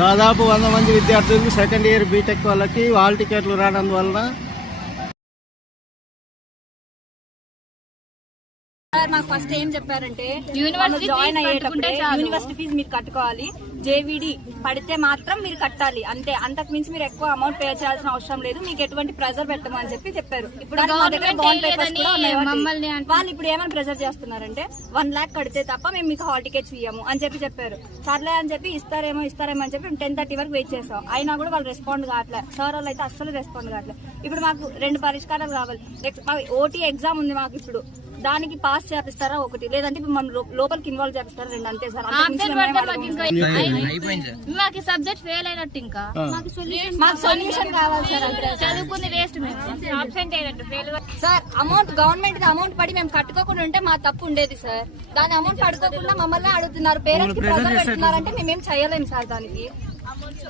దాదాపు వంద మంది విద్యార్థులు సెకండ్ ఇయర్ బీటెక్ వాళ్ళకి వాల్ టికెట్లు రానందువలన మాకు ఫస్ట్ ఏం చెప్పారంటే యూనివర్సిటీ జాయిన్ అయ్యేటప్పుడే యూనివర్సిటీ ఫీజు మీరు కట్టుకోవాలి జేవిడి పడితే మాత్రం మీరు కట్టాలి అంతే అంతకు మించి మీరు ఎక్కువ అమౌంట్ పే చేయాల్సిన అవసరం లేదు మీకు ఎటువంటి ప్రెజర్ పెట్టమని చెప్పి చెప్పారు ఇప్పుడు వాళ్ళు ఇప్పుడు ఏమైనా ప్రెజర్ చేస్తున్నారంటే వన్ లాక్ కడితే తప్ప మేము మీకు హాల్ టికెట్స్ ఇయ్యము అని చెప్పి చెప్పారు సర్లే అని చెప్పి ఇస్తారేమో ఇస్తారేమో అని చెప్పి టెన్ థర్టీ వరకు వెయిట్ చేసాం అయినా కూడా వాళ్ళు రెస్పాండ్ కావట్లేదు సార్ వాళ్ళు అయితే అస్సలు రెస్పాండ్ కావట్లేదు ఇప్పుడు మాకు రెండు పరిష్కారాలు కావాలి ఓటీ ఎగ్జామ్ ఉంది మాకు ఇప్పుడు దానికి పాస్ చేపిస్తారా ఒకటి లేదంటే మనం లోపలికి ఇన్వాల్వ్ చేపిస్తారా రెండు అంతే సార్ మాకు సబ్జెక్ట్ ఫెయిల్ అయినట్టు ఇంకా మాకు సొల్యూషన్ కావాలి సార్ చదువుకుని waste sir amount government amount పడి మేము కట్టుకోకుండా ఉంటే మా తప్పు ఉండేది సార్ దాని అమౌంట్ పడుకోకుండా మమ్మల్ని అడుగుతున్నారు పేరెంట్స్ పెడుతున్నారంటే మేమేం చేయలేము సార్ దానికి